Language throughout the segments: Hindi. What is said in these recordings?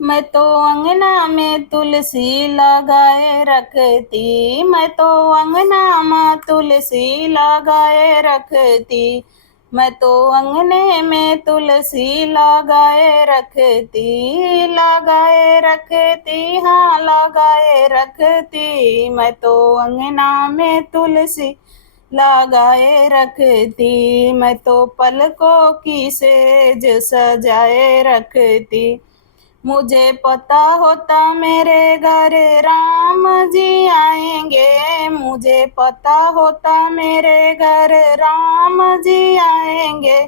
मैं तो अंगना में तुलसी लगाए रखती, मैं तो अंगना में तुलसी लगाए रखती, मैं तो अंगने में तुलसी लगाए रखती, लगाए रखती, हाँ लगाए रखती, मैं तो अंगना में तुलसी लगाए रखती, मैं तो पलकों की सेज सजाए रखती। मुझे पता होता मेरे घर राम जी आएंगे, मुझे पता होता मेरे घर राम जी आएंगे,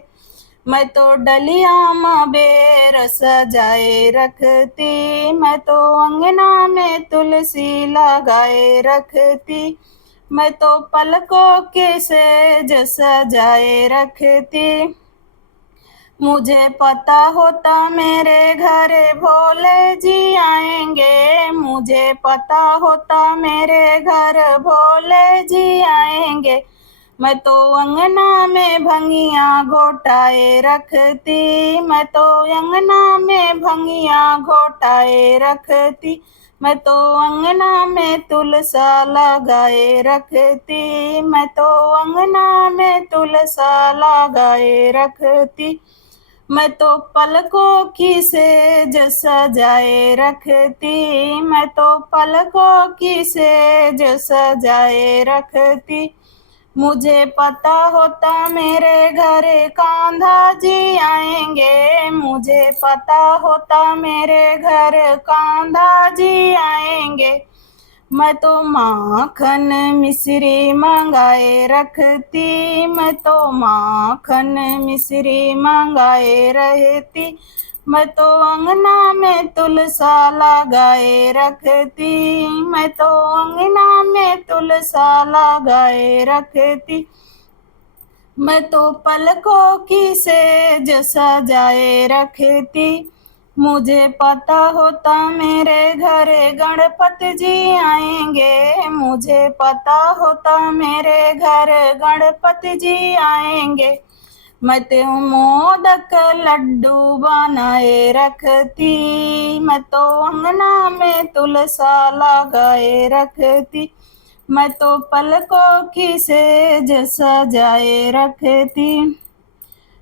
मैं तो डलिया में बेर सजाए रखती, मैं तो अंगना में तुलसी लगाए रखती, मैं तो पलकों के सेज सजाए रखती। मुझे पता होता मेरे घर भोले जी आएंगे, मुझे पता होता मेरे घर भोले जी आएंगे, मैं तो अंगना में भंगिया घोटाए रखती, मैं तो अंगना में भंगिया घोटाए रखती, मैं तो अंगना में तुलसा लगाए रखती, मैं तो अंगना में तुलसा लगाए रखती, मैं तो पलकों की सेज सजाए रखती, मैं तो पलकों की सेज सजाए रखती। मुझे पता होता मेरे घर कान्हा जी आएंगे, मुझे पता होता मेरे घर कान्हा जी आएंगे, मैं तो माखन मिश्री मंगाए रखती, मैं तो माखन मिश्री मंगाए रहती, मैं तो अंगना में तुलसा लगाए रखती, मैं तो अंगना में तुलसा लगाए रखती, मैं तो पलकों की सेज सजाए रखती। मुझे पता होता मेरे घर गणपति जी आएंगे, मुझे पता होता मेरे घर गणपति जी आएंगे, मैं तो मोदक लड्डू बनाए रखती, मैं तो अंगना में तुलसा लगाए रखती, मैं तो पलकों की सेज सजाए रखती।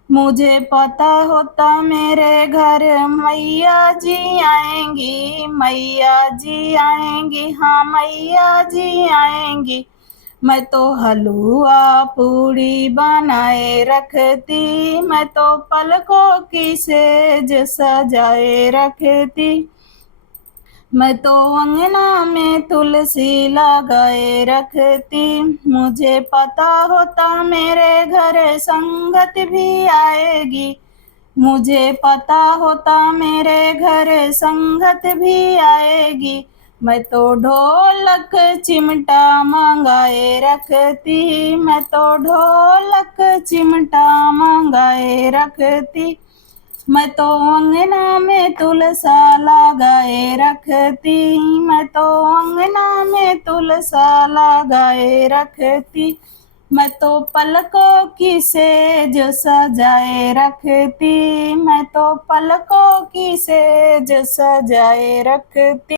मुझे पता होता मेरे घर मैया जी आएंगी, मैया जी आएंगी, हाँ मैया जी आएंगी, मैं तो हलवा पूड़ी बनाए रखती, मैं तो पलकों की सेज सजाए रखती, मैं तो अंगना में तुलसी लगाए रखती। मुझे पता होता मेरे घर संगत भी आएगी, मुझे पता होता मेरे घर संगत भी आएगी, मैं तो ढोलक चिमटा मंगाए रखती, मैं तो ढोलक चिमटा मंगाए रखती, मैं तो अंगना में तुलसा लगाए रखती, मैं तो अंगना में तुलसा लगाए रखती, मैं तो पलकों की सेज सजाए रखती, मैं तो पलकों की सेज सजाए रखती।